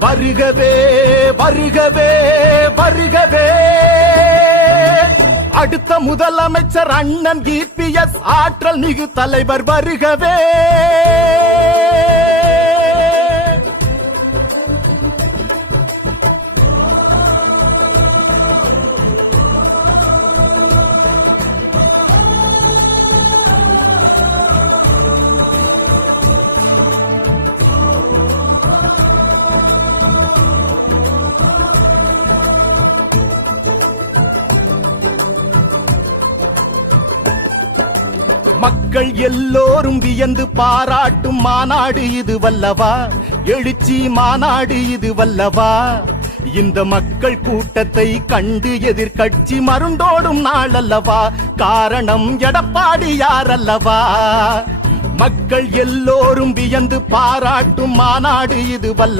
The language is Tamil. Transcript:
வருகவே வருகவே வருகவே. அடுத்த முதலமைச்சர் அண்ணன் இபிஎஸ் ஆற்றல் மிகு தலைவர் வருகவே. மக்கள் எல்லோரும் வியந்து பாராட்டும் மாநாடு இது வல்லவா, எழுச்சி மாநாடு இது வல்லவா. இந்த மக்கள் கூட்டத்தை கண்டு எதிர்கட்சி மருண்டோடும் நாள் அல்லவா, காரணம் எடப்பாடியார் அல்லவா. மக்கள் எல்லோரும் வியந்து பாராட்டும் மாநாடு இது வல்லவா.